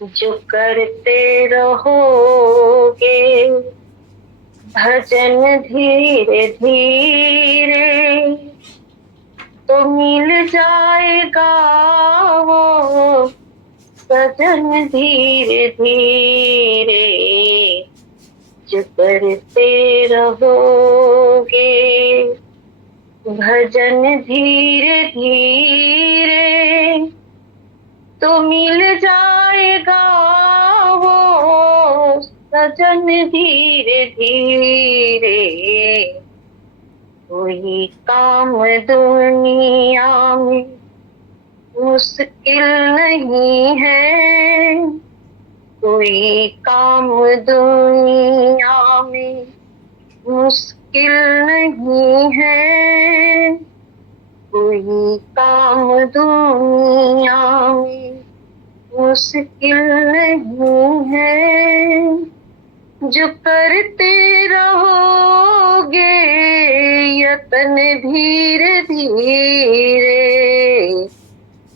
जो करते रहोगे भजन धीरे धीरे तो मिल जाएगा वो सजन धीरे धीरे। जो करते रहोगे भजन धीरे धीरे तो मिल जाएगा वो सजन धीरे धीरे। कोई काम दुनिया में मुश्किल नहीं है, कोई काम दुनिया में मुश्किल नहीं है, कोई काम दुनिया में मुश्किल नहीं है। जो करते रहोगे यतन धीरे धीरे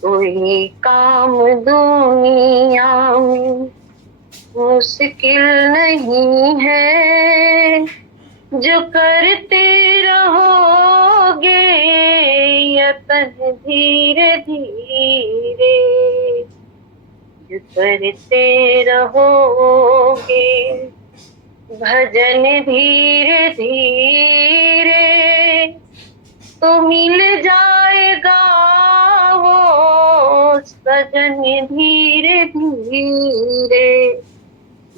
कोई काम दुनिया में मुश्किल नहीं है। जो करते रहोगे यतन धीरे धीरे, जो करते रहोगे भजन धीरे धीरे तो मिल जाएगा वो सजन धीरे धीरे।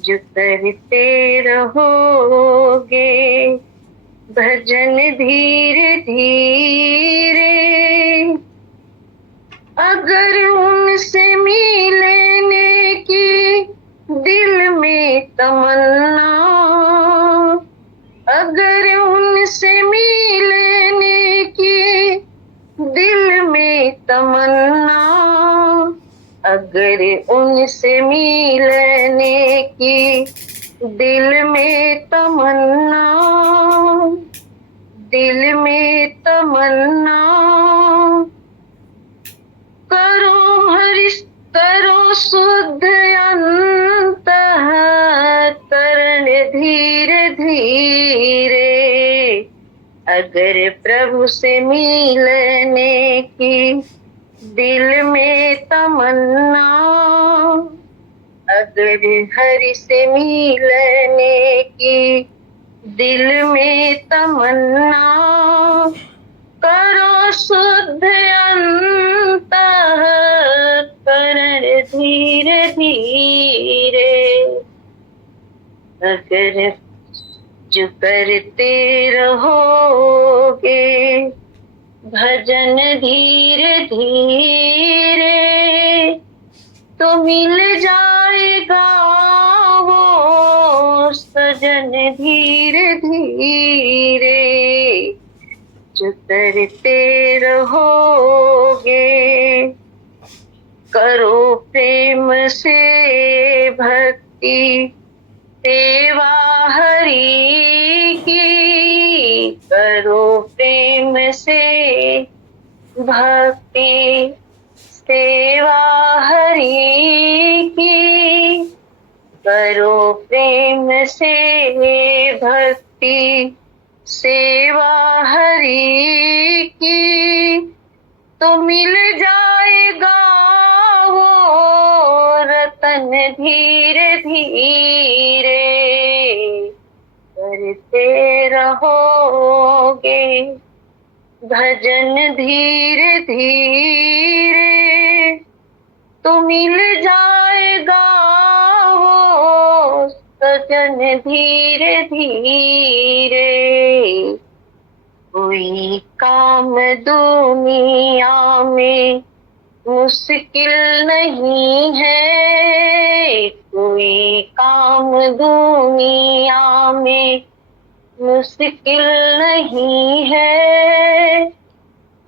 जो करते रहोगे भजन धीरे धीरे। अगर उनसे मिलने की दिल में तमन्ना, अगर उनसे मिलने की दिल में तमन्ना, अगर उनसे मिलने की दिल में तमन्ना, दिल में तमन्ना करो हरिश करो शुद्ध अंतःकरण धीरे धीरे। अगर प्रभु से मिलने की दिल में तमन्ना, अगर हरि से मिलने की दिल में तमन्ना करो शुद्ध अंतःकरण धीरे धीरे। अगर जो करते रहोगे भजन धीरे धीरे तो मिल जाएगा वो सजन धीरे धीरे। जो करते रहोगे करो प्रेम से भक्ति सेवा हरि की, करो प्रेम से भक्ति सेवा हरि की, करो प्रेम से भक्ति सेवा हरि की तो मिल जाएगा वो रतन धीरे धीरे। करते रहोगे भजन धीरे धीरे तो मिल जाएगा वो सजन धीरे धीरे। कोई काम दुनिया में मुश्किल नहीं है, कोई काम दुनिया में मुश्किल नहीं है,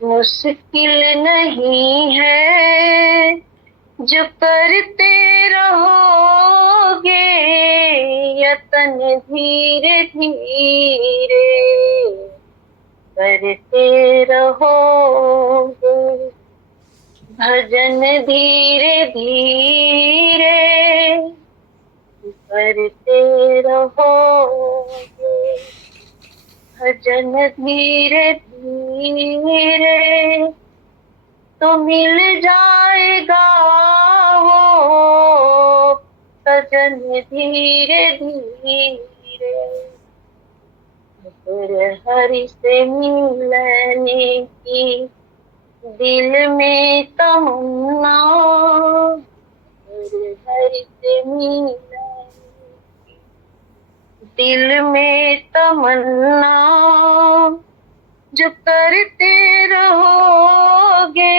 मुश्किल नहीं है। जो करते रहोगे यतन धीरे धीरे, करते रहोगे भजन धीरे धीरे करते रहोगे भजन धीरे धीरे तो मिल जाएगा वो सजन धीरे धीरे। फिर हरि से मिलने की दिल में तमन्ना, फिर हरि से मिलने की दिल में तमन्ना, जो करते रहोगे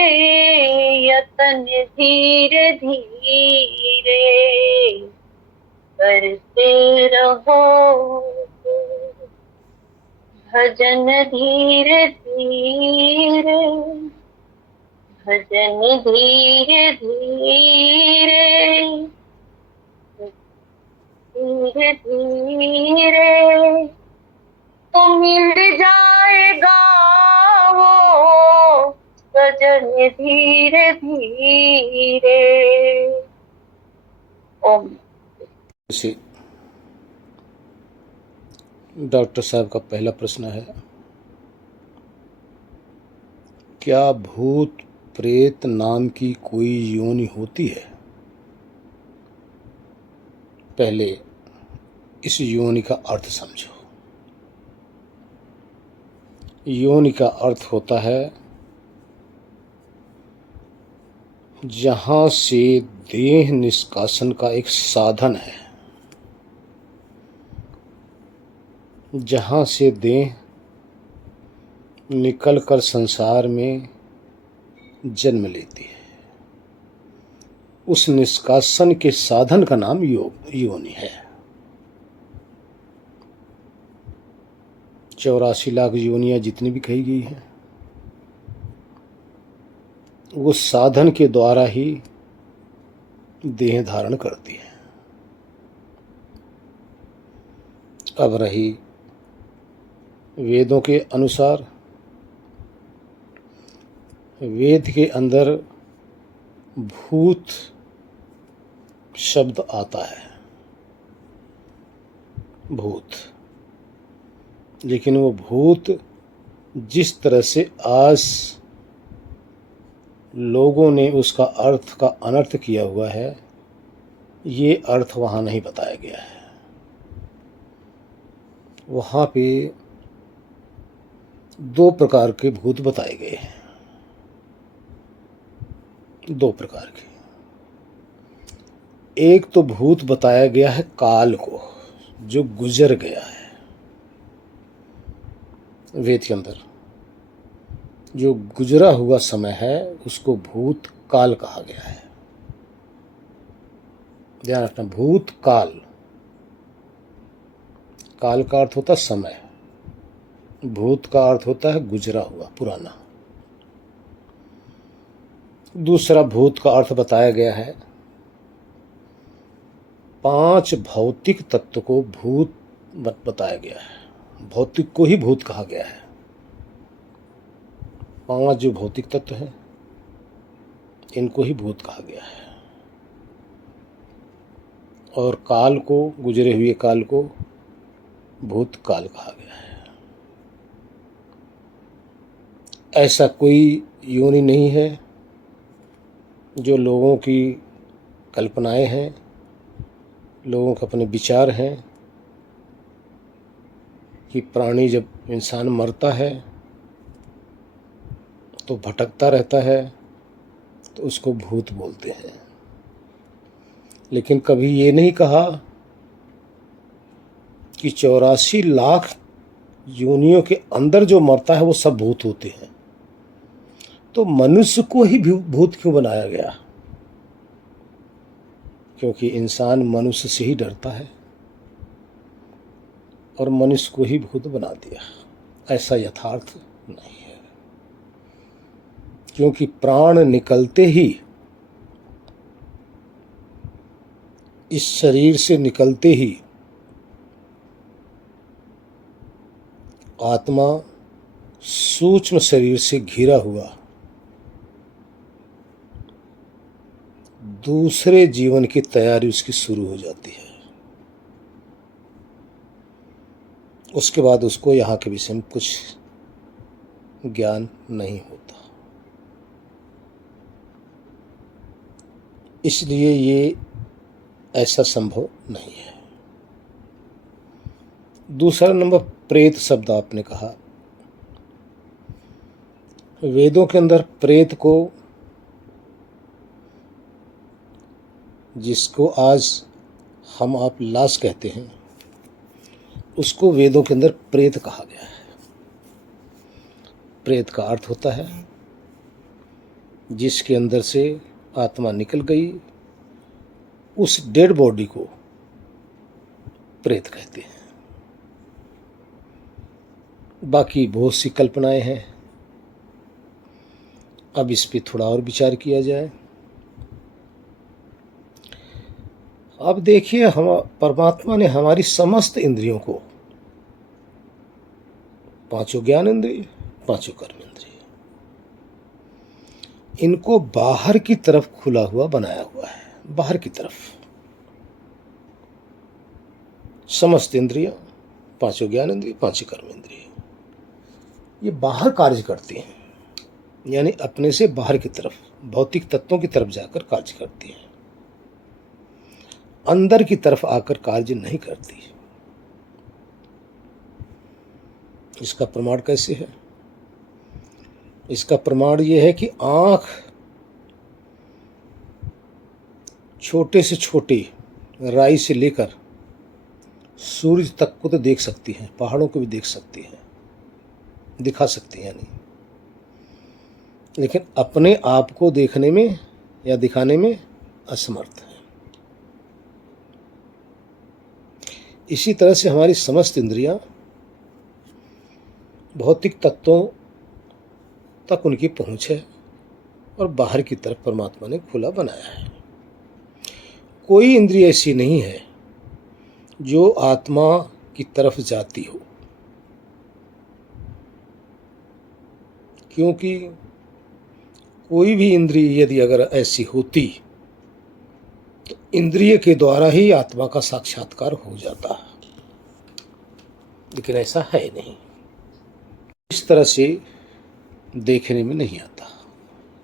यतन धीरे धीरे करते रहोगे भजन धीरे धीरे, भजन धीरे धीरे, धीरे धीरे तो मिल जाएगा वो सजन धीरे धीरे। ओम। डॉक्टर साहब का पहला प्रश्न है, क्या भूत प्रेत नाम की कोई योनि होती है? पहले इस योनि का अर्थ समझो। योनि का अर्थ होता है जहाँ से देह निष्कासन का एक साधन है, जहाँ से देह निकलकर संसार में जन्म लेती है, उस निष्कासन के साधन का नाम योनि है। 84 लाख योनियां जितनी भी कही गई हैं, वो साधन के द्वारा ही देह धारण करती है। अब रही वेदों के अनुसार, वेद के अंदर भूत शब्द आता है, भूत, लेकिन वो भूत जिस तरह से आज लोगों ने उसका अर्थ का अनर्थ किया हुआ है, ये अर्थ वहाँ नहीं बताया गया है। वहाँ पे 2 प्रकार के भूत बताए गए हैं, 2 प्रकार के। एक तो भूत बताया गया है काल को, जो गुजर गया है। वेद के अंदर जो गुजरा हुआ समय है उसको भूत काल कहा गया है। ध्यान रखना, भूत काल, काल का अर्थ होता है समय, भूत का अर्थ होता है गुजरा हुआ, पुराना। दूसरा भूत का अर्थ बताया गया है, 5 भौतिक तत्व को भूत बताया गया है। भौतिक को ही भूत कहा गया है। 5 जो भौतिक तत्व हैं, इनको ही भूत कहा गया है। और काल को, गुजरे हुए काल को भूत काल कहा गया है। ऐसा कोई योनि नहीं है जो लोगों की कल्पनाएं हैं, लोगों के अपने विचार हैं कि प्राणी जब इंसान मरता है तो भटकता रहता है, तो उसको भूत बोलते हैं। लेकिन कभी ये नहीं कहा कि 84 लाख योनियों के अंदर जो मरता है वो सब भूत होते हैं। तो मनुष्य को ही भूत क्यों बनाया गया? क्योंकि इंसान मनुष्य से ही डरता है और मनुष्य को ही भूत बना दिया। ऐसा यथार्थ नहीं है, क्योंकि प्राण निकलते ही, इस शरीर से निकलते ही आत्मा सूक्ष्म शरीर से घिरा हुआ दूसरे जीवन की तैयारी उसकी शुरू हो जाती है। उसके बाद उसको यहाँ के विषय में कुछ ज्ञान नहीं होता। इसलिए ये ऐसा संभव नहीं है। दूसरा नंबर, प्रेत शब्द आपने कहा। वेदों के अंदर प्रेत को, जिसको आज हम आप लाश कहते हैं, उसको वेदों के अंदर प्रेत कहा गया है। प्रेत का अर्थ होता है जिसके अंदर से आत्मा निकल गई, उस डेड बॉडी को प्रेत कहते हैं। बाकी बहुत सी कल्पनाएं हैं। अब इस पे थोड़ा और विचार किया जाए। अब देखिए, हम परमात्मा ने हमारी समस्त इंद्रियों को, पांचों ज्ञान इंद्रिय, पांचों कर्म इंद्रिय, इनको बाहर की तरफ खुला हुआ बनाया हुआ है। बाहर की तरफ समस्त इंद्रियां, पांचों ज्ञान इंद्रिय, पांचों कर्म इंद्रिय, ये बाहर कार्य करती हैं, यानी अपने से बाहर की तरफ, भौतिक तत्वों की तरफ जाकर कार्य करती हैं, अंदर की तरफ आकर कार्य नहीं करती। इसका प्रमाण कैसे है? इसका प्रमाण यह है कि आंख छोटे से छोटे राई से लेकर सूरज तक को तो देख सकती है, पहाड़ों को भी देख सकती है, दिखा सकती है नहीं, लेकिन अपने आप को देखने में या दिखाने में असमर्थ है। इसी तरह से हमारी समस्त इंद्रियां भौतिक तत्वों तक उनकी पहुंच है और बाहर की तरफ परमात्मा ने खुला बनाया है। कोई इंद्रिय ऐसी नहीं है जो आत्मा की तरफ जाती हो, क्योंकि कोई भी इंद्रिय यदि अगर ऐसी होती तो इंद्रिय के द्वारा ही आत्मा का साक्षात्कार हो जाता, लेकिन ऐसा है नहीं। इस तरह से देखने में नहीं आता,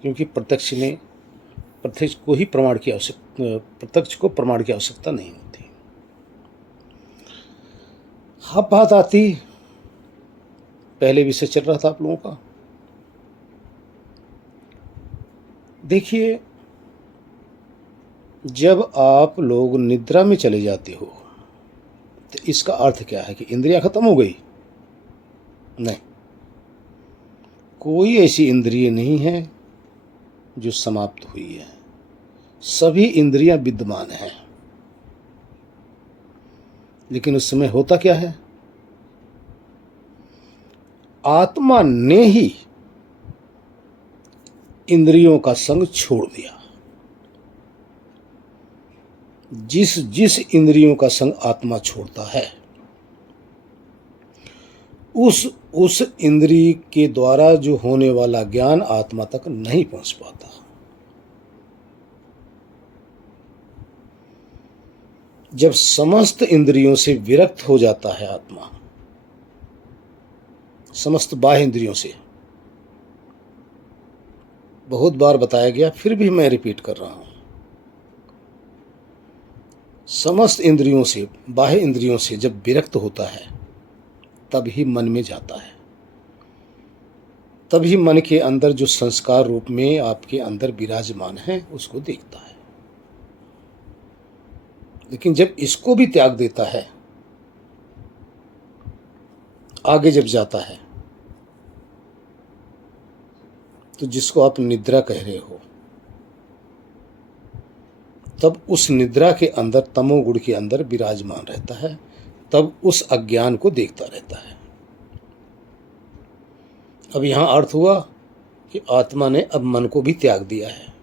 क्योंकि प्रत्यक्ष को ही प्रमाण की आवश्यकता, प्रत्यक्ष को प्रमाण की आवश्यकता नहीं होती। अब बात आती, पहले विषय चल रहा था आप लोगों का। देखिए, जब आप लोग निद्रा में चले जाते हो तो इसका अर्थ क्या है कि इंद्रियां खत्म हो गई? नहीं, कोई ऐसी इंद्रिय नहीं है जो समाप्त हुई है। सभी इंद्रियां विद्यमान हैं, लेकिन उस समय होता क्या है? आत्मा ने ही इंद्रियों का संग छोड़ दिया। जिस जिस इंद्रियों का संग आत्मा छोड़ता है, उस इंद्रिय के द्वारा जो होने वाला ज्ञान आत्मा तक नहीं पहुंच पाता। जब समस्त इंद्रियों से विरक्त हो जाता है आत्मा, समस्त बाह्य इंद्रियों से, बहुत बार बताया गया, फिर भी मैं रिपीट कर रहा हूं, समस्त इंद्रियों से, बाह्य इंद्रियों से जब विरक्त होता है तब ही मन में जाता है, तभी मन के अंदर जो संस्कार रूप में आपके अंदर विराजमान है उसको देखता है। लेकिन जब इसको भी त्याग देता है, आगे जब जाता है, तो जिसको आप निद्रा कह रहे हो, तब उस निद्रा के अंदर, तमोगुण के अंदर विराजमान रहता है, तब उस अज्ञान को देखता रहता है। अब यहां अर्थ हुआ कि आत्मा ने अब मन को भी त्याग दिया है।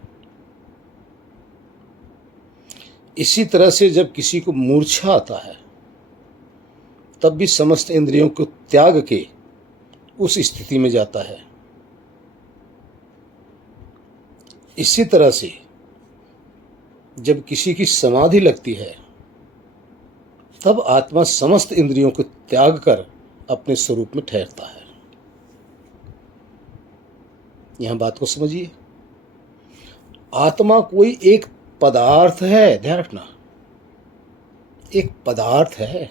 इसी तरह से जब किसी को मूर्छा आता है, तब भी समस्त इंद्रियों को त्याग के उस स्थिति में जाता है। इसी तरह से जब किसी की समाधि लगती है, तब आत्मा समस्त इंद्रियों को त्याग कर अपने स्वरूप में ठहरता है। यहां बात को समझिए, आत्मा कोई एक पदार्थ है, ध्यान रखना, एक पदार्थ है,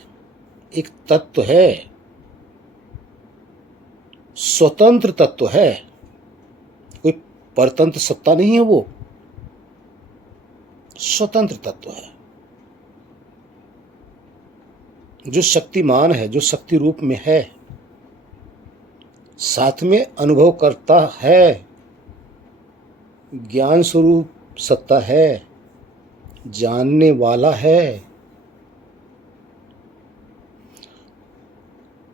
एक तत्व है, स्वतंत्र तत्व है, कोई परतंत्र सत्ता नहीं है, वो स्वतंत्र तत्व है, जो शक्तिमान है, जो शक्ति रूप में है, साथ में अनुभव करता है, ज्ञान स्वरूप सत्ता है, जानने वाला है,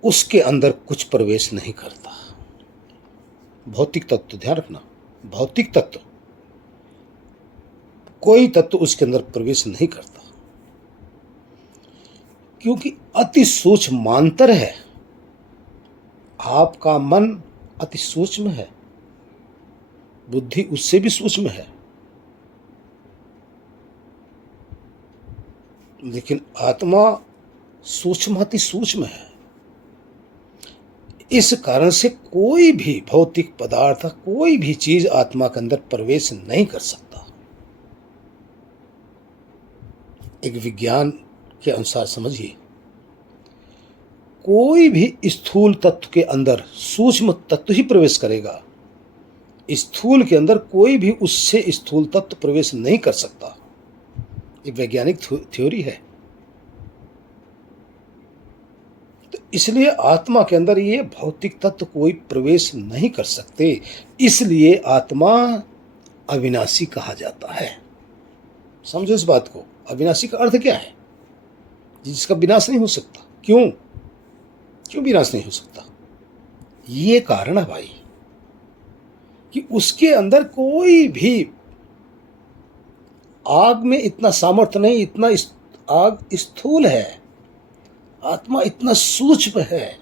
उसके अंदर कुछ प्रवेश नहीं करता। भौतिक तत्व, ध्यान रखना, भौतिक तत्व, कोई तत्व उसके अंदर प्रवेश नहीं करता, क्योंकि अति सूक्ष्मांतर है। आपका मन अति सूक्ष्म है, बुद्धि उससे भी सूक्ष्म है, लेकिन आत्मा सूक्ष्म अति सूक्ष्म है। इस कारण से कोई भी भौतिक पदार्थ, कोई भी चीज आत्मा के अंदर प्रवेश नहीं कर सकता। एक विज्ञान के अनुसार समझिए, कोई भी स्थूल तत्व के अंदर सूक्ष्म तत्व ही प्रवेश करेगा, स्थूल के अंदर कोई भी उससे स्थूल तत्व प्रवेश नहीं कर सकता। एक वैज्ञानिक थ्योरी है। तो इसलिए आत्मा के अंदर ये भौतिक तत्व कोई प्रवेश नहीं कर सकते, इसलिए आत्मा अविनाशी कहा जाता है। समझो इस बात को, अविनाशी का अर्थ क्या है? जिसका विनाश नहीं हो सकता। क्यों विनाश नहीं हो सकता? ये कारण है भाई कि उसके अंदर कोई भी आग में इतना सामर्थ्य नहीं, इतना आग स्थूल है, आत्मा इतना सूक्ष्म है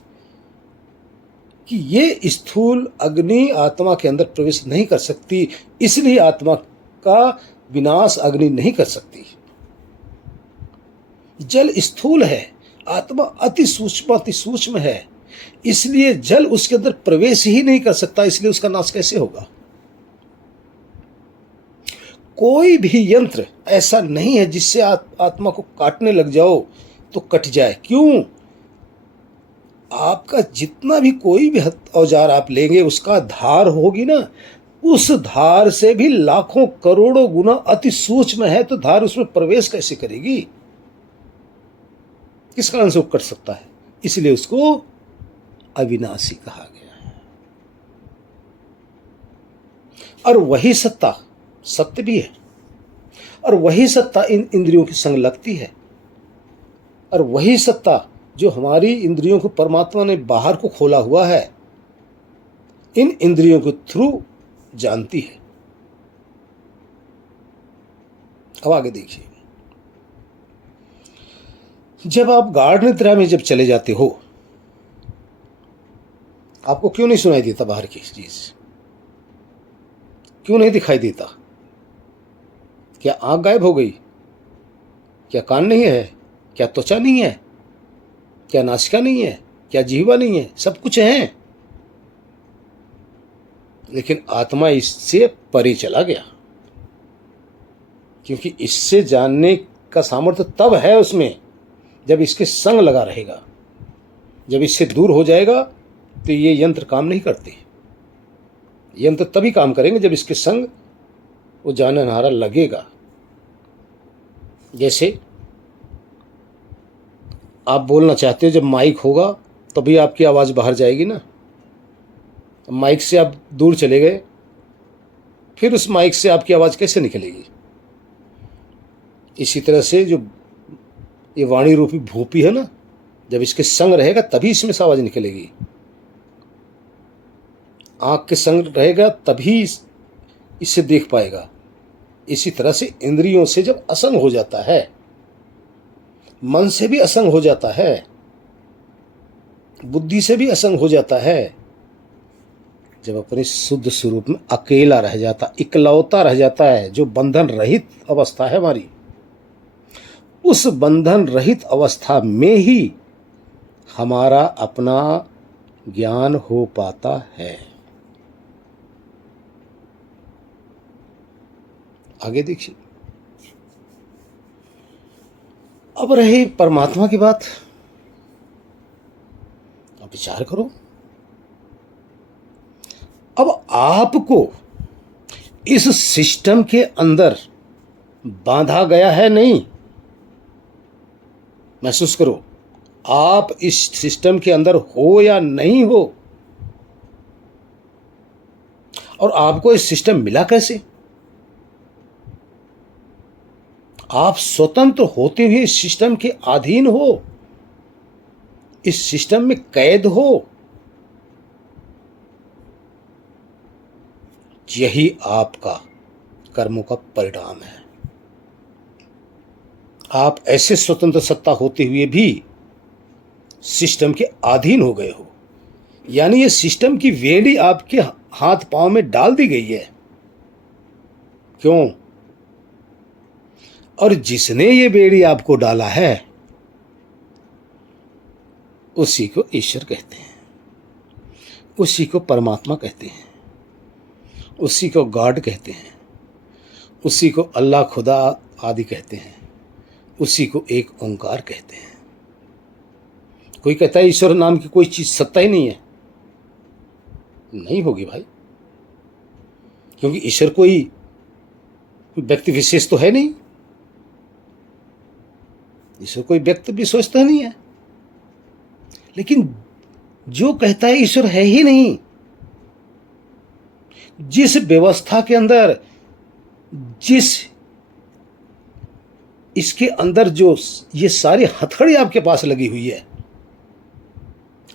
कि ये स्थूल अग्नि आत्मा के अंदर प्रवेश नहीं कर सकती, इसलिए आत्मा का विनाश अग्नि नहीं कर सकती। जल स्थूल है, आत्मा अति सूक्ष्म है, इसलिए जल उसके अंदर प्रवेश ही नहीं कर सकता, इसलिए उसका नाश कैसे होगा? कोई भी यंत्र ऐसा नहीं है जिससे आत्मा को काटने लग जाओ तो कट जाए। क्यों? आपका जितना भी कोई भी औजार आप लेंगे, उसका धार होगी ना, उस धार से भी लाखों करोड़ों गुना अति सूक्ष्म है, तो धार उसमें प्रवेश कैसे करेगी? किस कारण से वो कट सकता है? इसलिए उसको अविनाशी कहा गया है। और वही सत्ता सत्य भी है, और वही सत्ता इन इंद्रियों के संग लगती है, और वही सत्ता जो हमारी इंद्रियों को परमात्मा ने बाहर को खोला हुआ है, इन इंद्रियों के थ्रू जानती है। अब आगे देखिए, जब आप गाढ़ निद्रा में जब चले जाते हो, आपको क्यों नहीं सुनाई देता बाहर की चीज? क्यों नहीं दिखाई देता? क्या आंख गायब हो गई? क्या कान नहीं है? क्या त्वचा नहीं है? क्या नासिका नहीं है? क्या जीवा नहीं है? सब कुछ है, लेकिन आत्मा इससे परे चला गया, क्योंकि इससे जानने का सामर्थ्य तब है उसमें जब इसके संग लगा रहेगा। जब इससे दूर हो जाएगा तो ये यंत्र काम नहीं करते। यंत्र तभी काम करेंगे जब इसके संग वो जाननहारा लगेगा। जैसे आप बोलना चाहते हो, जब माइक होगा तभी आपकी आवाज़ बाहर जाएगी ना। माइक से आप दूर चले गए, फिर उस माइक से आपकी आवाज़ कैसे निकलेगी? इसी तरह से जो ये वाणी रूपी भूपी है ना, जब इसके संग रहेगा तभी इसमें से आवाज़ निकलेगी। आँख के संग रहेगा तभी इससे देख पाएगा। इसी तरह से इंद्रियों से जब असंग हो जाता है, मन से भी असंग हो जाता है, बुद्धि से भी असंग हो जाता है, जब अपने शुद्ध स्वरूप में अकेला रह जाता, इकलौता रह जाता है, जो बंधन रहित अवस्था है हमारी, उस बंधन रहित अवस्था में ही हमारा अपना ज्ञान हो पाता है। आगे देखिए, अब रही परमात्मा की बात। अब विचार करो, अब आपको इस सिस्टम के अंदर बांधा गया है नहीं। महसूस करो, आप इस सिस्टम के अंदर हो या नहीं हो, और आपको इस सिस्टम मिला कैसे? आप स्वतंत्र होते हुए इस सिस्टम के अधीन हो, इस सिस्टम में कैद हो। यही आपका कर्मों का परिणाम है। आप ऐसे स्वतंत्र सत्ता होते हुए भी सिस्टम के अधीन हो गए हो, यानी ये सिस्टम की वेड़ी आपके हाथ पांव में डाल दी गई है। क्यों? और जिसने ये बेड़ी आपको डाला है उसी को ईश्वर कहते हैं, उसी को परमात्मा कहते हैं, उसी को गॉड कहते हैं, उसी को अल्लाह खुदा आदि कहते हैं, उसी को एक ओंकार कहते हैं। कोई कहता है ईश्वर नाम की कोई चीज सत्ता ही नहीं है। नहीं होगी भाई, क्योंकि ईश्वर कोई व्यक्ति विशेष तो है नहीं। ईश्वर कोई व्यक्ति विशेष तो नहीं है। लेकिन जो कहता है ईश्वर है ही नहीं, जिस व्यवस्था के अंदर, जिस इसके अंदर जो ये सारी हथकड़ी आपके पास लगी हुई है,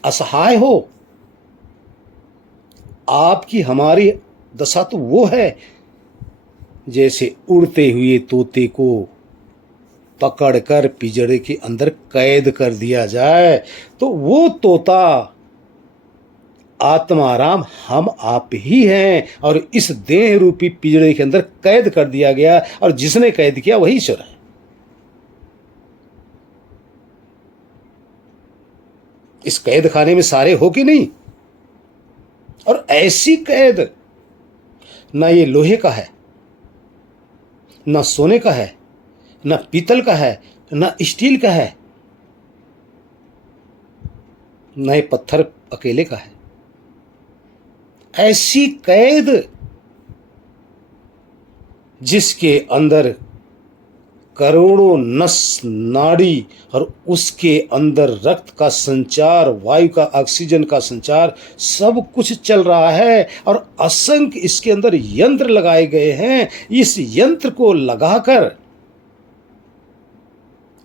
असहाय हो, आपकी हमारी दशा तो वो है जैसे उड़ते हुए तोते को पकड़कर पिंजरे के अंदर कैद कर दिया जाए, तो वो तोता आत्माराम हम आप ही हैं, और इस देह रूपी पिंजरे के अंदर कैद कर दिया गया, और जिसने कैद किया वही ईश्वर है। इस कैद खाने में सारे हो कि नहीं? और ऐसी कैद ना ये लोहे का है, ना सोने का है, ना पीतल का है, ना स्टील का है, ना ये पत्थर अकेले का है। ऐसी कैद जिसके अंदर करोड़ों नस नाड़ी, और उसके अंदर रक्त का संचार, वायु का, ऑक्सीजन का संचार, सब कुछ चल रहा है, और असंख्य इसके अंदर यंत्र लगाए गए हैं। इस यंत्र को लगाकर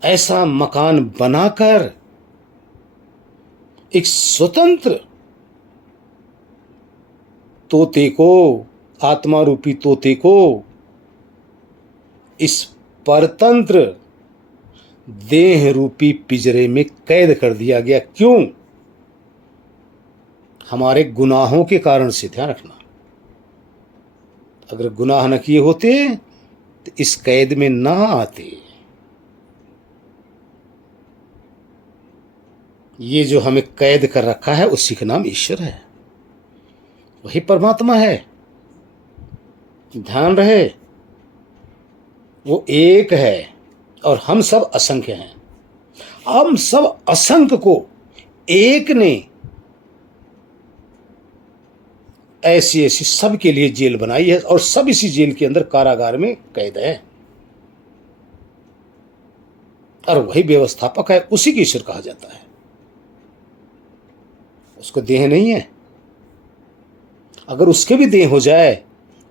ऐसा मकान बनाकर एक स्वतंत्र तोते को, आत्मा रूपी तोते को इस परतंत्र देह रूपी पिंजरे में कैद कर दिया गया। क्यों? हमारे गुनाहों के कारण से। ध्यान रखना, अगर गुनाह न किए होते तो इस कैद में ना आते। ये जो हमें कैद कर रखा है उसी का नाम ईश्वर है, वही परमात्मा है। ध्यान रहे, वो एक है और हम सब असंख्य हैं। हम सब असंख्य को एक ने ऐसी ऐसी सब के लिए जेल बनाई है, और सब इसी जेल के अंदर कारागार में कैद है, और वही व्यवस्थापक है, उसी को ईश्वर कहा जाता है। उसको देह नहीं है। अगर उसके भी देह हो जाए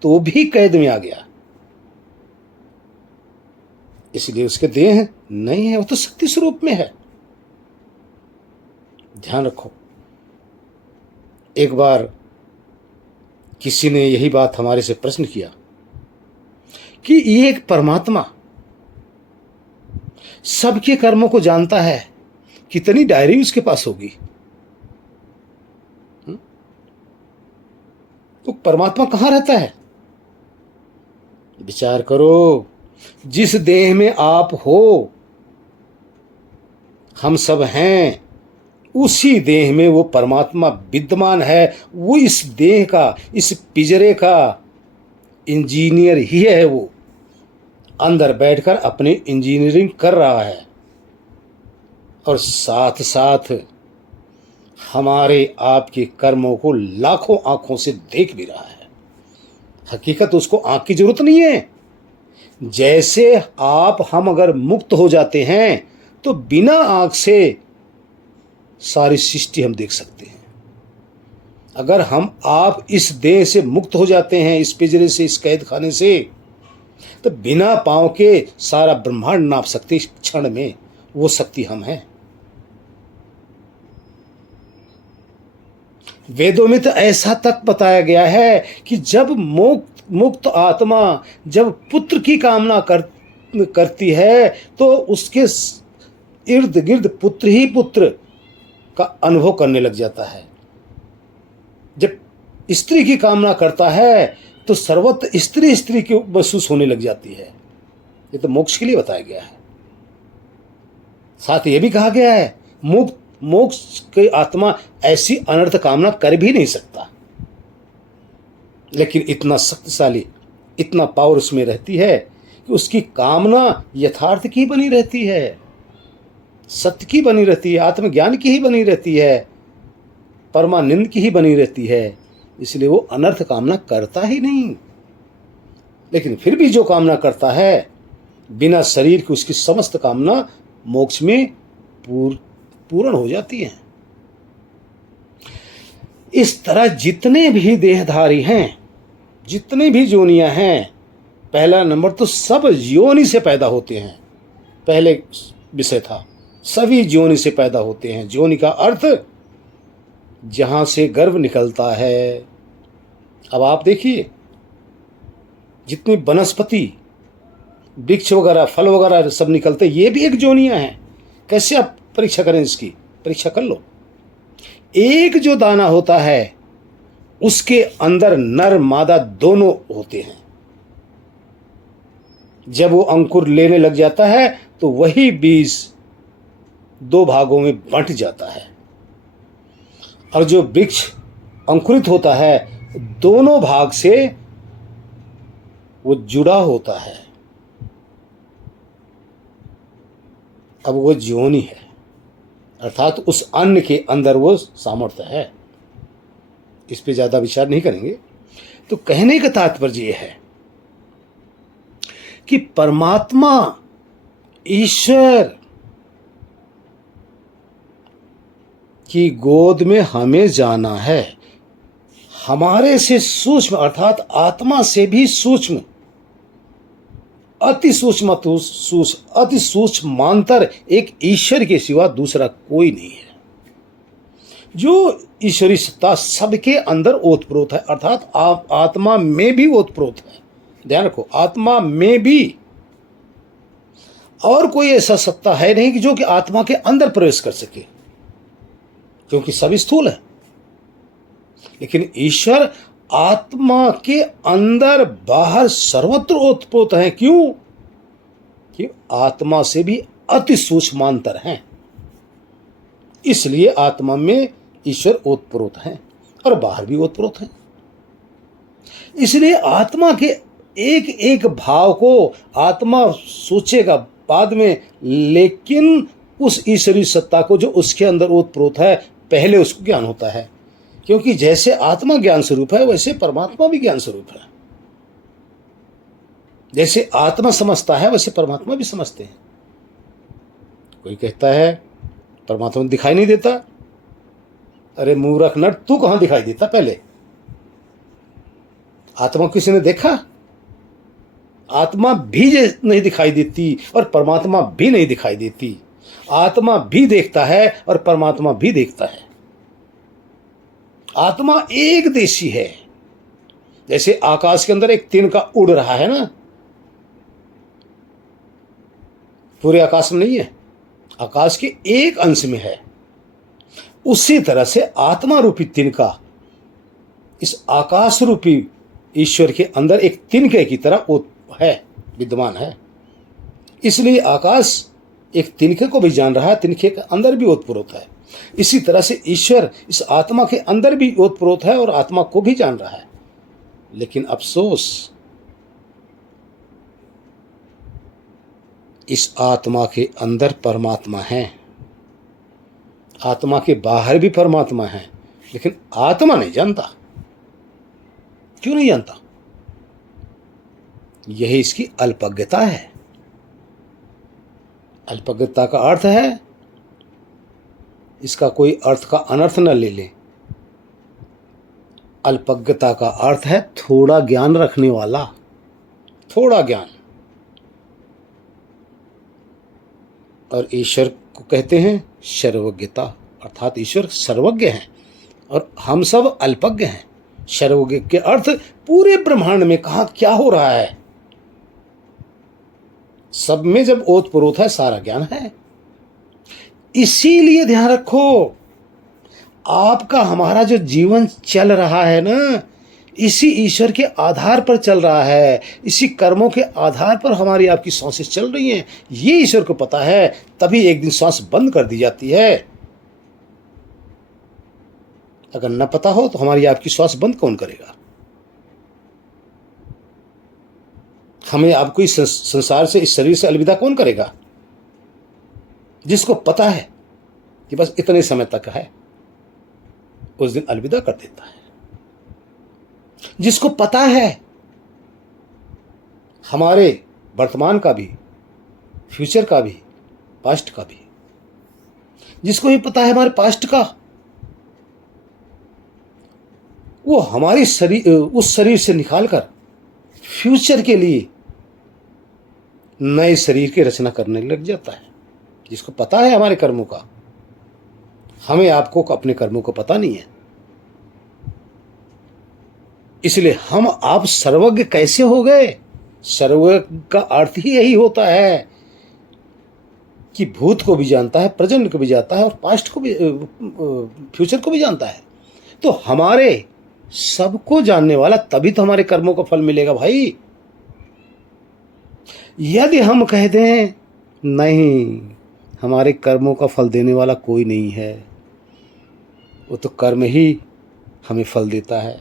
तो वो भी कैद में आ गया, इसलिए उसके देह नहीं है, वो तो शक्ति स्वरूप में है। ध्यान रखो, एक बार किसी ने यही बात हमारे से प्रश्न किया कि ये एक परमात्मा सबके कर्मों को जानता है, कितनी डायरी उसके पास होगी? तो परमात्मा कहाँ रहता है? विचार करो, जिस देह में आप हो, हम सब हैं, उसी देह में वो परमात्मा विद्यमान है। वो इस देह का, इस पिंजरे का इंजीनियर ही है। वो अंदर बैठकर अपनी इंजीनियरिंग कर रहा है और साथ साथ हमारे आपके कर्मों को लाखों आंखों से देख भी रहा है। हकीकत उसको आंख की जरूरत नहीं है। जैसे आप हम अगर मुक्त हो जाते हैं तो बिना आंख से सारी सृष्टि हम देख सकते हैं। अगर हम आप इस देह से मुक्त हो जाते हैं, इस पिंजरे से, इस कैद खाने से, तो बिना पांव के सारा ब्रह्मांड नाप सकते इस क्षण में। वो शक्ति हम हैं। वेदों में तो ऐसा तक बताया गया है कि जब मुक्त आत्मा जब पुत्र की कामना करती है तो उसके इर्द गिर्द पुत्र ही पुत्र का अनुभव करने लग जाता है। जब स्त्री की कामना करता है तो सर्वत्र स्त्री स्त्री की महसूस होने लग जाती है। ये तो मोक्ष के लिए बताया गया है। साथ ये भी कहा गया है मोक्ष की आत्मा ऐसी अनर्थ कामना कर भी नहीं सकता, लेकिन इतना शक्तिशाली, इतना पावर उसमें रहती है कि उसकी कामना यथार्थ की बनी रहती है, सत्य की बनी रहती है, आत्मज्ञान की ही बनी रहती है, परमानंद की ही बनी रहती है। इसलिए वो अनर्थ कामना करता ही नहीं। लेकिन फिर भी जो कामना करता है, बिना शरीर की उसकी समस्त कामना मोक्ष में पूर्ण हो जाती है। इस तरह जितने भी देहधारी हैं, जितने भी योनियां हैं, पहला नंबर तो सब योनि से पैदा होते हैं। पहले विषय था सभी योनि से पैदा होते हैं। योनि का अर्थ जहां से गर्भ निकलता है। अब आप देखिए, जितनी वनस्पति, वृक्ष वगैरह, फल वगैरह सब निकलते, ये भी एक योनियां हैं। कैसे आप परीक्षा करें, इसकी परीक्षा कर लो। एक जो दाना होता है उसके अंदर नर मादा दोनों होते हैं। जब वो अंकुर लेने लग जाता है तो वही बीज दो भागों में बंट जाता है, और जो वृक्ष अंकुरित होता है दोनों भाग से वो जुड़ा होता है। अब वो योनि है, अर्थात उस अन्न के अंदर वो सामर्थ्य है। इस पे ज्यादा विचार नहीं करेंगे। तो कहने का तात्पर्य यह है कि परमात्मा ईश्वर की गोद में हमें जाना है। हमारे से सूक्ष्म, अर्थात आत्मा से भी सूक्ष्म, अति सूक्ष्मांतर एक ईश्वर के सिवा दूसरा कोई नहीं है। जो ईश्वरी सत्ता सबके अंदर ओतप्रोत है, अर्थात आप आत्मा में भी ओतप्रोत है। ध्यान रखो, आत्मा में भी। और कोई ऐसा सत्ता है नहीं कि जो कि आत्मा के अंदर प्रवेश कर सके, क्योंकि सब स्थूल है। लेकिन ईश्वर आत्मा के अंदर बाहर सर्वत्र ओतप्रोत है। क्यों? कि आत्मा से भी अति सूक्ष्मांतर हैं। इसलिए आत्मा में ईश्वर ओतप्रोत हैं और बाहर भी ओतप्रोत हैं। इसलिए आत्मा के एक एक भाव को आत्मा सोचेगा बाद में, लेकिन उस ईश्वरी सत्ता को जो उसके अंदर ओतप्रोत है पहले उसको ज्ञान होता है। क्योंकि जैसे आत्मा ज्ञान स्वरूप है वैसे परमात्मा भी ज्ञान स्वरूप है। जैसे आत्मा समझता है वैसे परमात्मा भी समझते हैं। कोई कहता है परमात्मा दिखाई नहीं देता। अरे मूर्ख नर, तू कहां दिखाई देता? पहले आत्मा किसी ने देखा? आत्मा भी नहीं दिखाई देती और परमात्मा भी नहीं दिखाई देती। आत्मा भी देखता है और परमात्मा भी देखता है। आत्मा एक देशी है। जैसे आकाश के अंदर एक तिनका उड़ रहा है ना, पूरे आकाश में नहीं है, आकाश के एक अंश में है। उसी तरह से आत्मा रूपी तिनका इस आकाश रूपी ईश्वर के अंदर एक तिनके की तरह है, विद्यमान है। इसलिए आकाश एक तिनके को भी जान रहा है, तिनके के अंदर भी ओतप्रोत है। इसी तरह से ईश्वर इस आत्मा के अंदर भी ओतप्रोत है और आत्मा को भी जान रहा है। लेकिन अफसोस, इस आत्मा के अंदर परमात्मा है, आत्मा के बाहर भी परमात्मा है, लेकिन आत्मा नहीं जानता। क्यों नहीं जानता? यही इसकी अल्पज्ञता है। अल्पज्ञता का अर्थ है, इसका कोई अर्थ का अनर्थ न ले लें। अल्पज्ञता का अर्थ है थोड़ा ज्ञान रखने वाला, थोड़ा ज्ञान। और ईश्वर को कहते हैं सर्वज्ञता, अर्थात ईश्वर सर्वज्ञ हैं और हम सब अल्पज्ञ हैं। सर्वज्ञ के अर्थ पूरे ब्रह्मांड में कहाँ क्या हो रहा है, सब में जब ओतप्रोत है, सारा ज्ञान है। इसीलिए ध्यान रखो, आपका हमारा जो जीवन चल रहा है ना, इसी ईश्वर के आधार पर चल रहा है, इसी कर्मों के आधार पर हमारी आपकी सांसें चल रही हैं। ये ईश्वर को पता है, तभी एक दिन सांस बंद कर दी जाती है। अगर न पता हो तो हमारी आपकी सांस बंद कौन करेगा? हमें आपको इस संसार से, इस शरीर से अलविदा कौन करेगा? जिसको पता है कि बस इतने समय तक है, उस दिन अलविदा कर देता है। जिसको पता है हमारे वर्तमान का भी, फ्यूचर का भी, पास्ट का भी, जिसको भी पता है हमारे पास्ट का, वो हमारी शरीर, उस शरीर से निकालकर फ्यूचर के लिए नए शरीर की रचना करने लग जाता है। जिसको पता है हमारे कर्मों का, हमें आपको अपने कर्मों को पता नहीं है। इसलिए हम आप सर्वज्ञ कैसे हो गए? सर्वज्ञ का अर्थ ही यही होता है कि भूत को भी जानता है, प्रेजेंट को भी जानता है और पास्ट को भी, फ्यूचर को भी जानता है। तो हमारे सबको जानने वाला, तभी तो हमारे कर्मों का फल मिलेगा भाई। यदि हम कह दें नहीं, हमारे कर्मों का फल देने वाला कोई नहीं है, वो तो कर्म ही हमें फल देता है,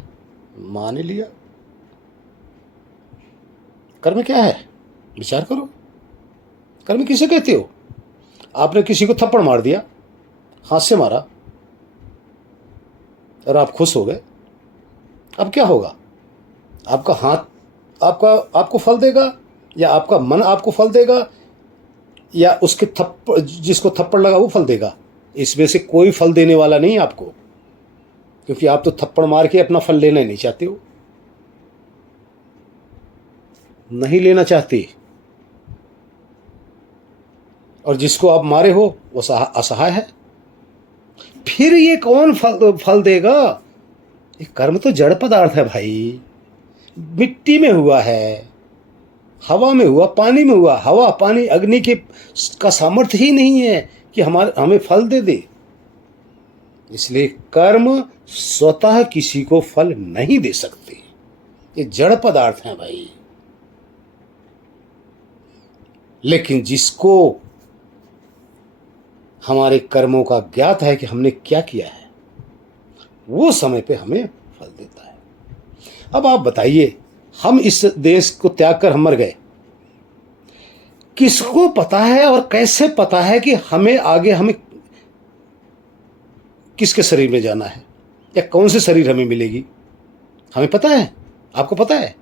मान लिया। कर्म क्या है? विचार करो, कर्म किसे कहते हो? आपने किसी को थप्पड़ मार दिया, हाथ से मारा और आप खुश हो गए, अब क्या होगा? आपका हाथ आपको फल देगा, या आपका मन आपको फल देगा, या उसके थप्पड़, जिसको थप्पड़ लगा वो फल देगा? इसमें से कोई फल देने वाला नहीं आपको, क्योंकि आप तो थप्पड़ मार के अपना फल लेना नहीं चाहते हो, नहीं लेना चाहते। और जिसको आप मारे हो वो असहाय है, फिर ये कौन फल देगा? ये कर्म तो जड़ पदार्थ है भाई। मिट्टी में हुआ है, हवा में हुआ, पानी में हुआ। हवा, पानी, अग्नि का सामर्थ्य ही नहीं है कि हमें फल दे दे। इसलिए कर्म स्वतः किसी को फल नहीं दे सकते, ये जड़ पदार्थ हैं भाई। लेकिन जिसको हमारे कर्मों का ज्ञात है कि हमने क्या किया है, वो समय पे हमें फल देता है। अब आप बताइए, हम इस देश को त्याग कर हम मर गए, किसको पता है और कैसे पता है कि हमें आगे हमें किसके शरीर में जाना है, या कौन से शरीर हमें मिलेगी? हमें पता है? आपको पता है?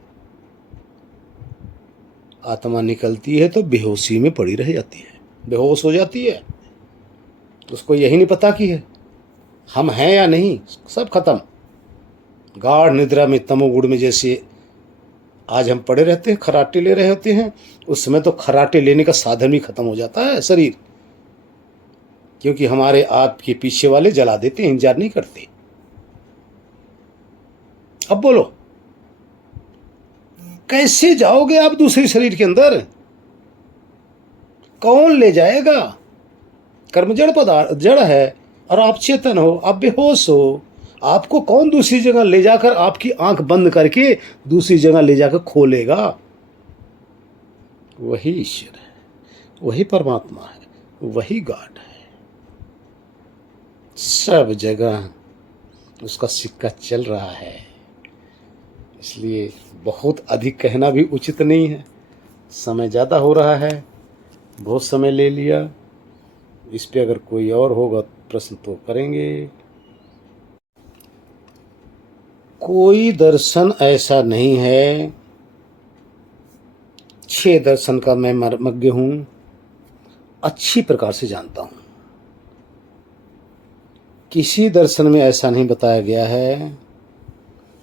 आत्मा निकलती है तो बेहोशी में पड़ी रह जाती है, बेहोश हो जाती है। उसको यही नहीं पता कि है हम हैं या नहीं, सब खत्म। गाढ़ निद्रा में, तमोगुण में, जैसे आज हम पड़े रहते हैं, खराटे ले रहे होते हैं, उस समय तो खराटे लेने का साधन भी खत्म हो जाता है शरीर, क्योंकि हमारे आप के पीछे वाले जला देते हैं, इंतजार नहीं करते। अब बोलो, कैसे जाओगे आप दूसरे शरीर के अंदर? कौन ले जाएगा? कर्म जड़ पदार्थ, जड़ है, और आप चेतन हो, आप बेहोश हो। आपको कौन दूसरी जगह ले जाकर, आपकी आंख बंद करके दूसरी जगह ले जाकर खोलेगा? वही ईश्वर है, वही परमात्मा है, वही गॉड है। सब जगह उसका सिक्का चल रहा है, इसलिए बहुत अधिक कहना भी उचित नहीं है। समय ज़्यादा हो रहा है, बहुत समय ले लिया। इस पे अगर कोई और होगा प्रश्न तो करेंगे। कोई दर्शन ऐसा नहीं है, 6 दर्शन का मैं मर्मज्ञ हूँ, अच्छी प्रकार से जानता हूँ। किसी दर्शन में ऐसा नहीं बताया गया है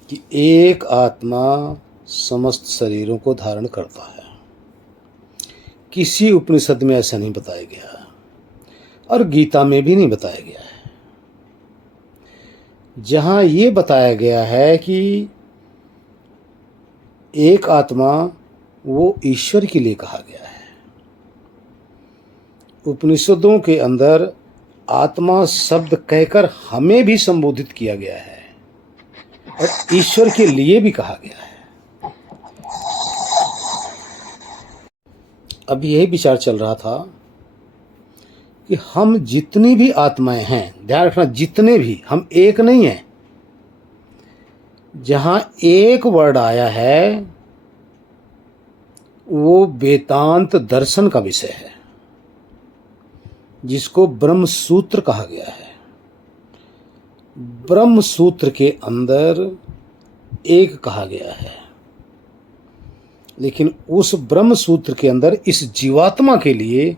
कि एक आत्मा समस्त शरीरों को धारण करता है। किसी उपनिषद में ऐसा नहीं बताया गया और गीता में भी नहीं बताया गया है। जहाँ ये बताया गया है कि एक आत्मा, वो ईश्वर के लिए कहा गया है। उपनिषदों के अंदर आत्मा शब्द कहकर हमें भी संबोधित किया गया है और ईश्वर के लिए भी कहा गया है। अब यही विचार चल रहा था कि हम जितनी भी आत्माएं हैं, ध्यान रखना, जितने भी, हम एक नहीं हैं। जहां एक वर्ड आया है वो वेदांत दर्शन का विषय है, जिसको ब्रह्म सूत्र कहा गया है। ब्रह्म सूत्र के अंदर एक कहा गया है, लेकिन उस ब्रह्म सूत्र के अंदर इस जीवात्मा के लिए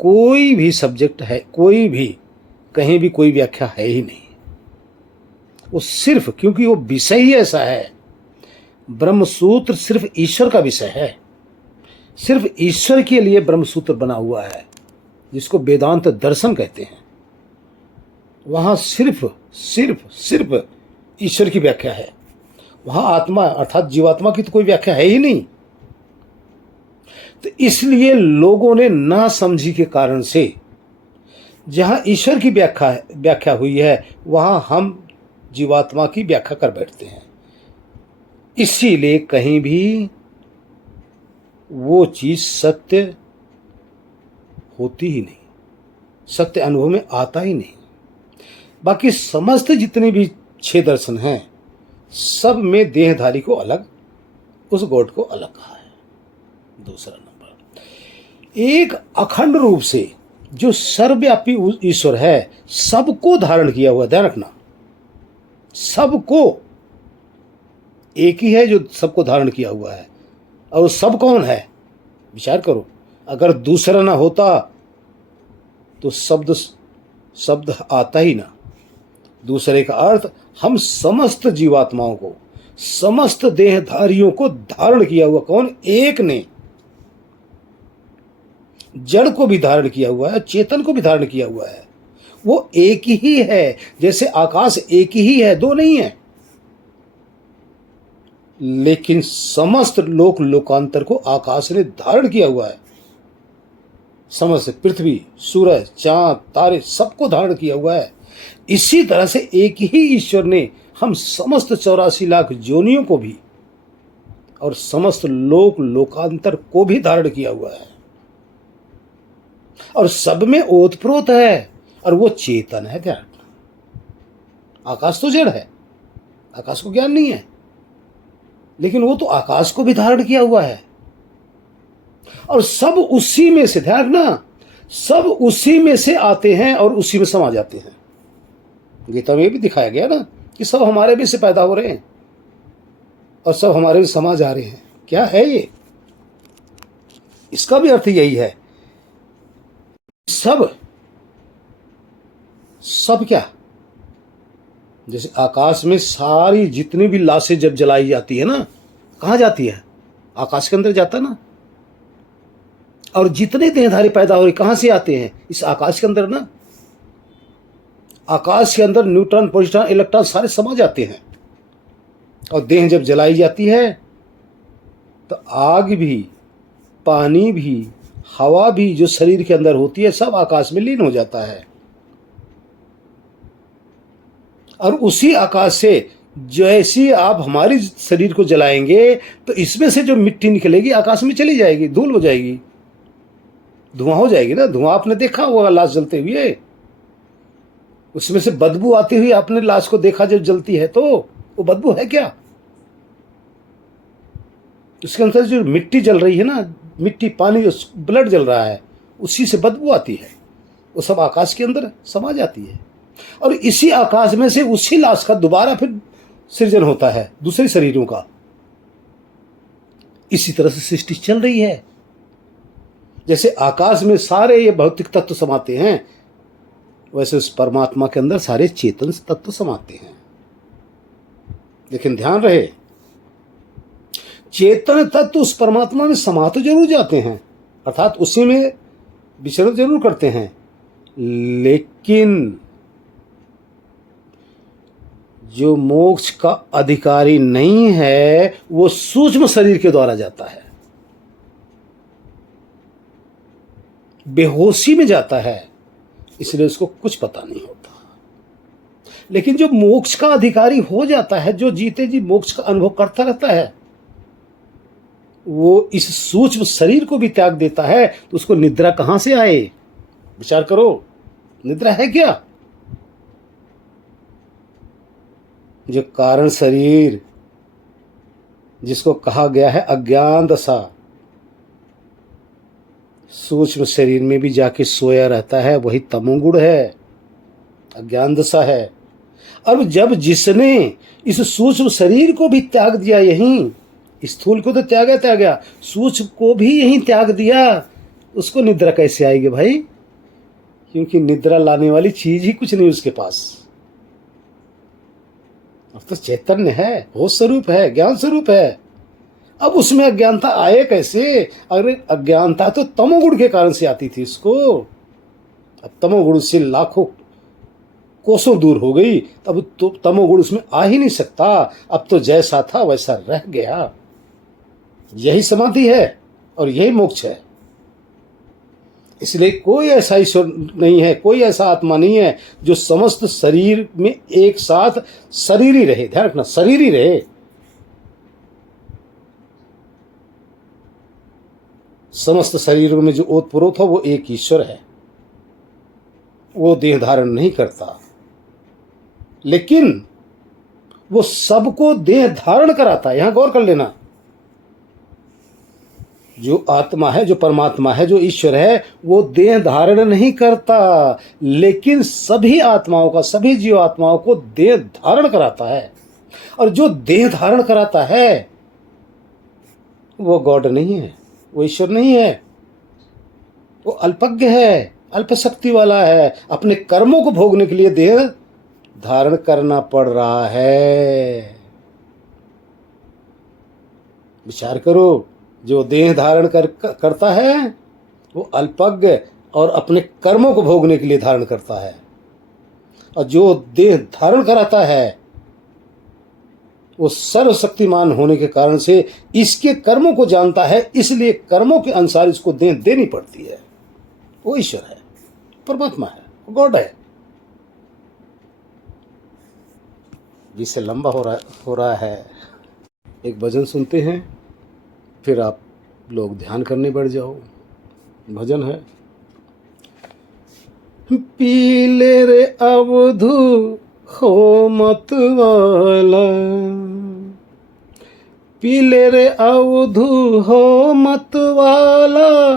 कोई भी सब्जेक्ट है, कोई भी कहीं भी कोई व्याख्या है ही नहीं। वो सिर्फ, क्योंकि वो विषय ही ऐसा है, ब्रह्म सूत्र सिर्फ ईश्वर का विषय है, सिर्फ ईश्वर के लिए ब्रह्म सूत्र बना हुआ है, जिसको वेदांत दर्शन कहते हैं। वहां सिर्फ सिर्फ सिर्फ ईश्वर की व्याख्या है। वहां आत्मा अर्थात जीवात्मा की तो कोई व्याख्या है ही नहीं। तो इसलिए लोगों ने ना समझी के कारण से जहां ईश्वर की व्याख्या हुई है, वहां हम जीवात्मा की व्याख्या कर बैठते हैं। इसीलिए कहीं भी वो चीज सत्य होती ही नहीं, सत्य अनुभव में आता ही नहीं। बाकी समस्त जितने भी 6 दर्शन हैं, सब में देहधारी को अलग, उस गॉड को अलग कहा है। दूसरा नंबर, एक अखंड रूप से जो सर्वव्यापी ईश्वर है, सबको धारण किया हुआ, ध्यान रखना, सबको, एक ही है जो सबको धारण किया हुआ है। और वो सब कौन है? विचार करो, अगर दूसरा ना होता तो शब्द आता ही ना। दूसरे का अर्थ, हम समस्त जीवात्माओं को, समस्त देहधारियों को धारण किया हुआ कौन? एक ने। जड़ को भी धारण किया हुआ है, चेतन को भी धारण किया हुआ है। वो एक ही है, जैसे आकाश एक ही है, दो नहीं है। लेकिन समस्त लोक लोकांतर को आकाश ने धारण किया हुआ है। समस्त पृथ्वी, सूरज, चांद, तारे, सबको धारण किया हुआ है। इसी तरह से एक ही ईश्वर ने हम समस्त 84 लाख जोनियों को भी और समस्त लोक लोकांतर को भी धारण किया हुआ है। और सब में ओतप्रोत है, और वो चेतन है। ध्यान, आकाश तो जड़ है, आकाश को ज्ञान नहीं है, लेकिन वो तो आकाश को भी धारण किया हुआ है। और सब उसी में से, ध्यान रखना, सब उसी में से आते हैं और उसी में समा जाते हैं। गीता में भी दिखाया गया ना कि सब हमारे भी से पैदा हो रहे हैं और सब हमारे भी समा जा रहे हैं। क्या है ये? इसका भी अर्थ यही है, सब क्या, जैसे आकाश में सारी जितनी भी लाशें जब जलाई जाती है ना, कहाँ जाती है? आकाश के अंदर जाता ना। और जितने देहधारी पैदा हो रहे कहाँ से आते हैं? इस आकाश के अंदर ना। आकाश के अंदर न्यूट्रॉन, प्रोटॉन, इलेक्ट्रॉन सारे समा जाते हैं। और देह जब जलाई जाती है तो आग भी, पानी भी, हवा भी जो शरीर के अंदर होती है, सब आकाश में लीन हो जाता है। और उसी आकाश से जैसी आप हमारी शरीर को जलाएंगे तो इसमें से जो मिट्टी निकलेगी आकाश में चली जाएगी, धूल हो जाएगी, धुआं हो जाएगी ना। धुआं आपने देखा होगा लाश जलते हुए, उसमें से बदबू आती हुई आपने लाश को देखा जब जलती है, तो वो बदबू है क्या? उसके अंदर जो मिट्टी जल रही है ना, मिट्टी, पानी, जो ब्लड जल रहा है, उसी से बदबू आती है। वो सब आकाश के अंदर समा जाती है और इसी आकाश में से उसी लाश का दोबारा फिर सृजन होता है दूसरे शरीरों का। इसी तरह से सृष्टि चल रही है। जैसे आकाश में सारे ये भौतिक तत्व समाते हैं, वैसे उस परमात्मा के अंदर सारे चेतन तत्व समाते हैं। लेकिन ध्यान रहे, चेतन तत्व उस परमात्मा में समा तो जरूर जाते हैं, अर्थात उसी में विचरण जरूर करते हैं, लेकिन जो मोक्ष का अधिकारी नहीं है वो सूक्ष्म शरीर के द्वारा जाता है, बेहोशी में जाता है, इसलिए उसको कुछ पता नहीं होता। लेकिन जो मोक्ष का अधिकारी हो जाता है, जो जीते जी मोक्ष का अनुभव करता रहता है, वो इस सूक्ष्म शरीर को भी त्याग देता है, तो उसको निद्रा कहां से आए? विचार करो, निद्रा है क्या? जो कारण शरीर, जिसको कहा गया है अज्ञान दशा, सूक्ष्म शरीर में भी जाके सोया रहता है, वही तमोगुण है, अज्ञान दशा है। अब जब जिसने इस सूक्ष्म शरीर को भी त्याग दिया, यहीं स्थूल को तो त्यागा, सूक्ष्म को भी यहीं त्याग दिया, उसको निद्रा कैसे आएगी भाई? क्योंकि निद्रा लाने वाली चीज ही कुछ नहीं उसके पास। अब तो चैतन्य है, होश स्वरूप है, ज्ञान स्वरूप है। अब उसमें अज्ञानता आए कैसे? अरे अज्ञानता तो तमोगुण के कारण से आती थी इसको। अब तमोगुण से लाखों कोसों दूर हो गई, तब तो तमोगुण उसमें आ ही नहीं सकता। अब तो जैसा था वैसा रह गया। यही समाधि है और यही मोक्ष है। इसलिए कोई ऐसा ईश्वर नहीं है, कोई ऐसा आत्मा नहीं है जो समस्त शरीर में एक साथ शरीर ही रहे। ध्यान रखना, शरीर ही रहे। समस्त शरीरों में जो ओतप्रोत हो वो एक ईश्वर है, वो देह धारण नहीं करता, लेकिन वो सबको देह धारण कराता है। यहां गौर कर लेना, जो आत्मा है, जो परमात्मा है, जो ईश्वर है, वो देह धारण नहीं करता, लेकिन सभी आत्माओं का, सभी जीव आत्माओं को देह धारण कराता है। और जो देह धारण कराता है वो गॉड नहीं है, वो ईश्वर नहीं है, वो अल्पज्ञ है, अल्प शक्ति वाला है। अपने कर्मों को भोगने के लिए देह धारण करना पड़ रहा है। विचार करो, जो देह धारण करता है वो अल्पज्ञ और अपने कर्मों को भोगने के लिए धारण करता है, और जो देह धारण कराता है वो सर्वशक्तिमान होने के कारण से इसके कर्मों को जानता है, इसलिए कर्मों के अनुसार इसको देह देनी पड़ती है। वो ईश्वर है, परमात्मा है, गॉड है। जिससे लंबा हो रहा है, एक भजन सुनते हैं, फिर आप लोग ध्यान करने बैठ जाओ। भजन है, पीले रे अवधू हो मत वाला, पीले रे अवधू हो मत वाला,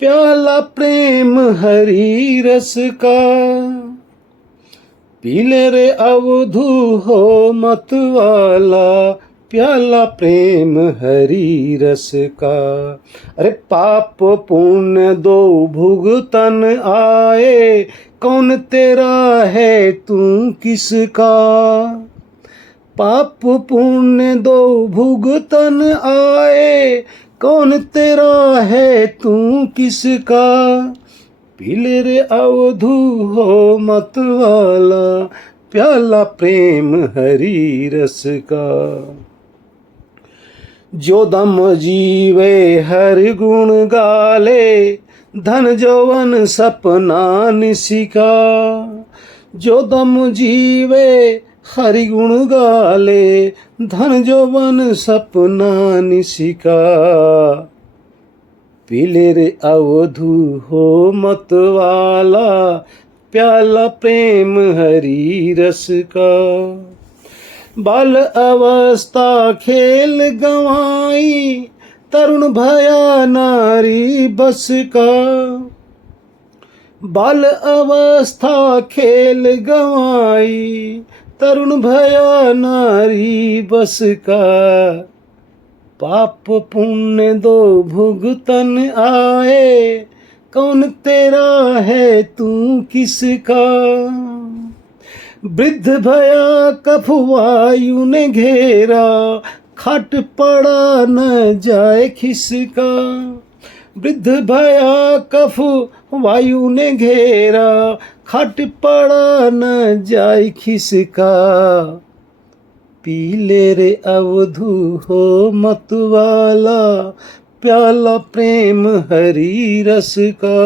प्याला प्रेम हरी रस का। पीले रे अवधू हो मत वाला, प्याला प्रेम हरी रस का। अरे पाप पुण्य दो भुगतन आए, कौन तेरा है तू किसका। पाप पुण्य दो भुगतन आए, कौन तेरा है तू किसका। पीले रे अवधू हो मत वाला, प्याला प्रेम हरी रस का। जो दम जीवे हर गुण गाले, धन जौवन सपना निशिका। जो दम जीवे हरि गुण गाले, धन जौवन सपना निशिका। पीले रे अवधू हो मत वाला, प्याला प्रेम हरि रस का। बाल अवस्था खेल गंवाई, तरुण भया नारी बस का। बाल अवस्था खेल गंवाई, तरुण भया नारी बस का। पाप पुण्य दो भुगतन आए, कौन तेरा है तू किसका। वृद्ध भया कफ वायु ने घेरा, खाट पड़ा न जाए खिसका। वृद्ध भया कफ वायु ने घेरा, खाट पड़ा न जाए खिसका। पी ले रे अवधू हो मतवाला, प्याला प्रेम हरि रस का।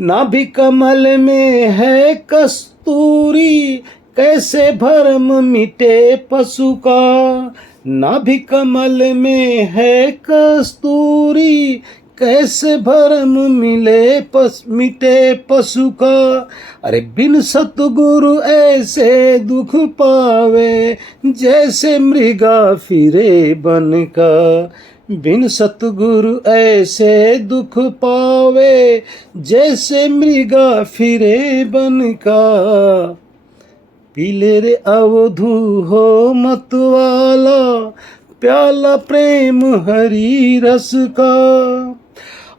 नाभि कमल में है कस्तूरी, कैसे भरम मिटे पशु का। नाभि कमल में है कस्तूरी, कैसे भरम मिटे पशु का। अरे बिन सतगुरु ऐसे दुख पावे, जैसे मृगा फिरे बन का। बिन सतगुरु ऐसे दुख पावे, जैसे मृगा फिरे बन का। पीले रे अवधू हो मतवाला, प्याला प्रेम हरि रस का।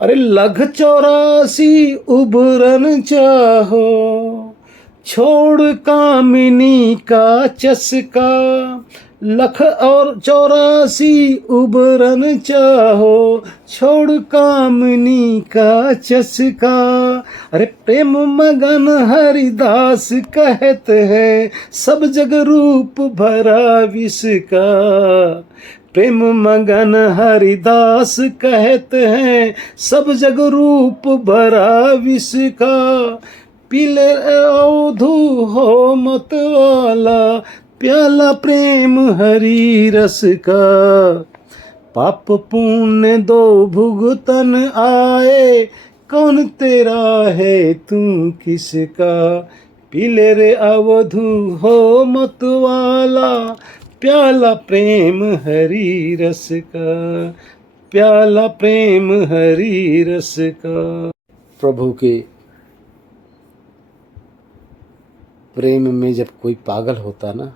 अरे लख 84 उबरन चाहो, छोड़ कामिनी का चस्का। लख और 84 उबरन चाहो, छोड़ कामिनी का चस्का। अरे प्रेम मगन हरिदास कहते हैं, सब जग रूप भरा विष का। प्रेम मगन हरिदास कहते हैं, सब जग रूप भरा विष का। पीले अवधू हो मतवाला, प्याला प्रेम हरि रस का। पाप पुण्य दो भुगतन आए, कौन तेरा है तू किसका। पीले रे अवधू हो मतवाला, प्याला प्रेम हरि रस का। प्याला प्रेम हरि रस का। प्रभु के प्रेम में जब कोई पागल होता ना,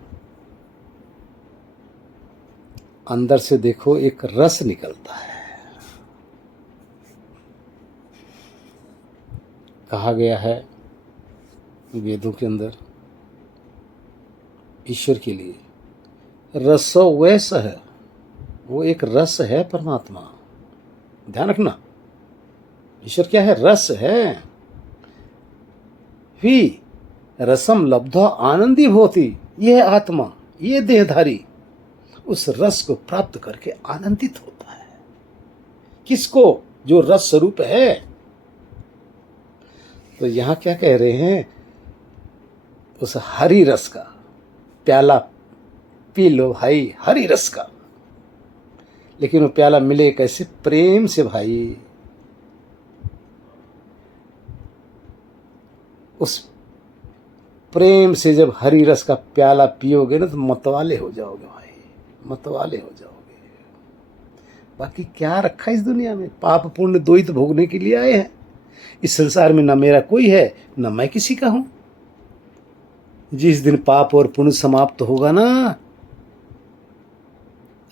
अंदर से देखो एक रस निकलता है। कहा गया है वेदों के अंदर, ईश्वर के लिए रसो वैस है, वो एक रस है परमात्मा। ध्यान रखना, ईश्वर क्या है? रस है। ही रसम लब्धा आनंदी होती, यह आत्मा, ये देहधारी उस रस को प्राप्त करके आनंदित होता है। किसको? जो रस स्वरूप है। तो यहां क्या कह रहे हैं? उस हरि रस का प्याला पी लो भाई, हरि रस का। लेकिन वो प्याला मिले कैसे? प्रेम से भाई। उस प्रेम से जब हरि रस का प्याला पियोगे ना, तो मतवाले हो जाओगे भाई, मतवाले हो जाओगे। बाकी क्या रखा इस दुनिया में? पाप पुण्य दो ही तो भोगने के लिए आए हैं। इस संसार में ना मेरा कोई है, ना मैं किसी का हूं। जिस दिन पाप और पुण्य समाप्त होगा ना,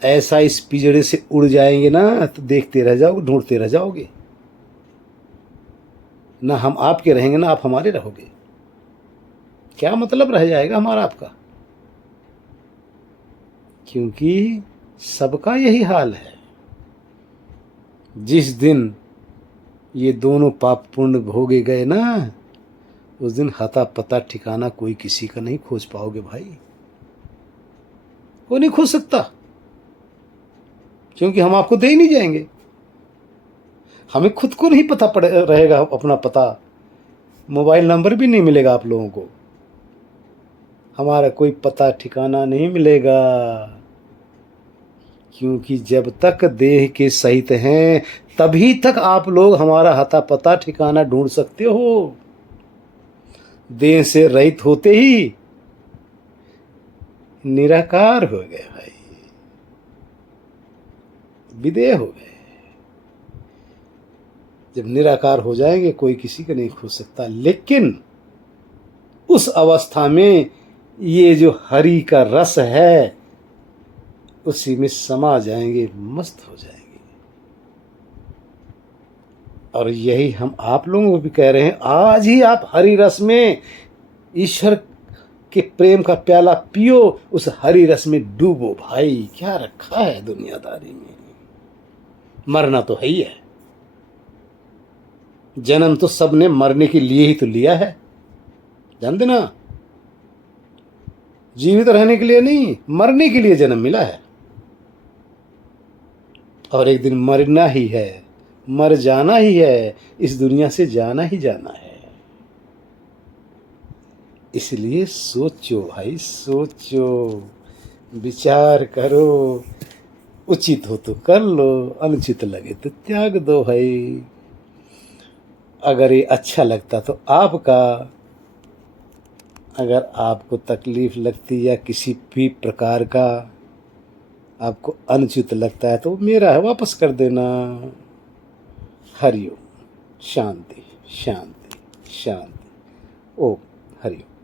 ऐसा इस पिंजड़े से उड़ जाएंगे ना, तो देखते रह जाओगे, ढूंढते रह जाओगे। ना हम आपके रहेंगे, ना आप हमारे रहोगे। क्या मतलब रह जाएगा हमारा आपका? क्योंकि सबका यही हाल है। जिस दिन ये दोनों पाप पुण्य भोगे गए ना, उस दिन हता पता ठिकाना कोई किसी का नहीं खोज पाओगे भाई। कोई नहीं खोज सकता, क्योंकि हम आपको दे ही नहीं जाएंगे। हमें खुद को नहीं पता रहेगा अपना पता, मोबाइल नंबर भी नहीं मिलेगा आप लोगों को, हमारा कोई पता ठिकाना नहीं मिलेगा। क्योंकि जब तक देह के सहित हैं, तभी तक आप लोग हमारा हता पता ठिकाना ढूंढ सकते हो। देह से रहित होते ही निराकार हो गए भाई, विदेह हो गए। जब निराकार हो जाएंगे कोई किसी का नहीं खो सकता, लेकिन उस अवस्था में ये जो हरि का रस है उसी में समा जाएंगे, मस्त हो जाएंगे। और यही हम आप लोगों को भी कह रहे हैं, आज ही आप हरि रस में ईश्वर के प्रेम का प्याला पियो, उस हरि रस में डूबो भाई। क्या रखा है दुनियादारी में, मरना तो है ही है। जन्म तो सबने मरने के लिए ही तो लिया है, जानते ना, जीवित रहने के लिए नहीं, मरने के लिए जन्म मिला है। और एक दिन मरना ही है, मर जाना ही है, इस दुनिया से जाना ही जाना है। इसलिए सोचो भाई, सोचो, विचार करो, उचित हो तो कर लो, अनुचित लगे तो त्याग दो भाई। अगर ये अच्छा लगता तो आपका, अगर आपको तकलीफ लगती या किसी भी प्रकार का आपको अनुचित लगता है तो मेरा है, वापस कर देना। हरिओम, शांति शांति शांति। ओम हरिओम।